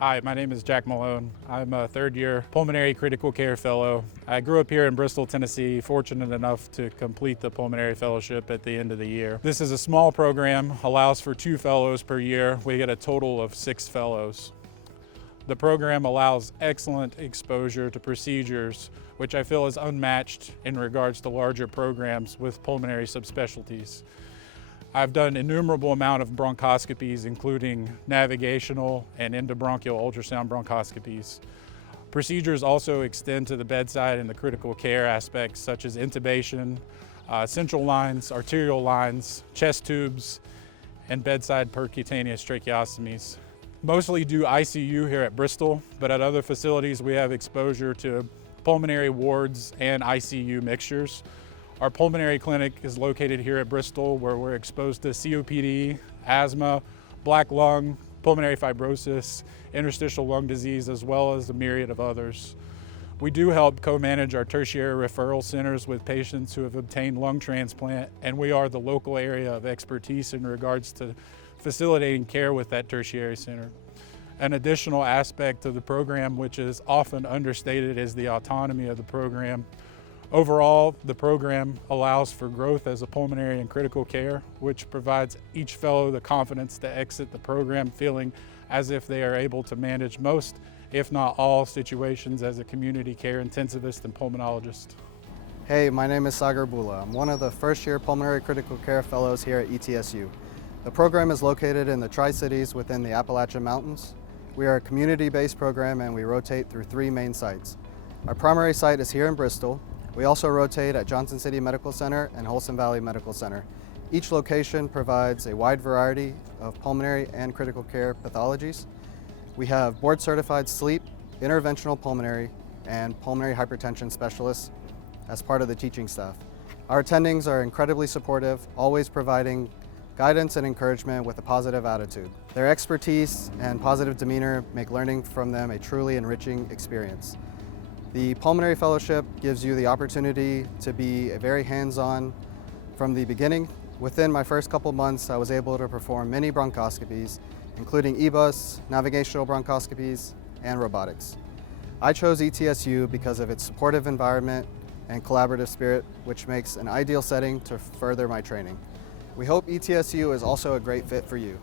Hi, my name is Jack Malone. I'm a third-year Pulmonary Critical Care Fellow. I grew up here in Bristol, Tennessee, fortunate enough to complete the Pulmonary Fellowship at the end of the year. This is a small program, allows for 2 fellows per year. We get a total of 6 fellows. The program allows excellent exposure to procedures, which I feel is unmatched in regards to larger programs with pulmonary subspecialties. I've done innumerable amount of bronchoscopies, including navigational and endobronchial ultrasound bronchoscopies. Procedures also extend to the bedside and the critical care aspects, such as intubation, central lines, arterial lines, chest tubes, and bedside percutaneous tracheostomies. Mostly do ICU here at Bristol, but at other facilities we have exposure to pulmonary wards and ICU mixtures. Our pulmonary clinic is located here at Bristol, where we're exposed to COPD, asthma, black lung, pulmonary fibrosis, interstitial lung disease, as well as a myriad of others. We do help co-manage our tertiary referral centers with patients who have obtained lung transplant, and we are the local area of expertise in regards to facilitating care with that tertiary center. An additional aspect of the program, which is often understated, is the autonomy of the program. Overall, the program allows for growth as a pulmonary and critical care, which provides each fellow the confidence to exit the program feeling as if they are able to manage most, if not all, situations as a community care intensivist and pulmonologist. Hey, my name is Sagar Bula. I'm one of the first-year Pulmonary Critical Care Fellows here at ETSU. The program is located in the Tri-Cities within the Appalachian Mountains. We are a community-based program and we rotate through 3 main sites. Our primary site is here in Bristol. We also rotate at Johnson City Medical Center and Holston Valley Medical Center. Each location provides a wide variety of pulmonary and critical care pathologies. We have board-certified sleep, interventional pulmonary, and pulmonary hypertension specialists as part of the teaching staff. Our attendings are incredibly supportive, always providing guidance and encouragement with a positive attitude. Their expertise and positive demeanor make learning from them a truly enriching experience. The Pulmonary Fellowship gives you the opportunity to be very hands-on from the beginning. Within my first couple months, I was able to perform many bronchoscopies, including EBUS, navigational bronchoscopies, and robotics. I chose ETSU because of its supportive environment and collaborative spirit, which makes an ideal setting to further my training. We hope ETSU is also a great fit for you.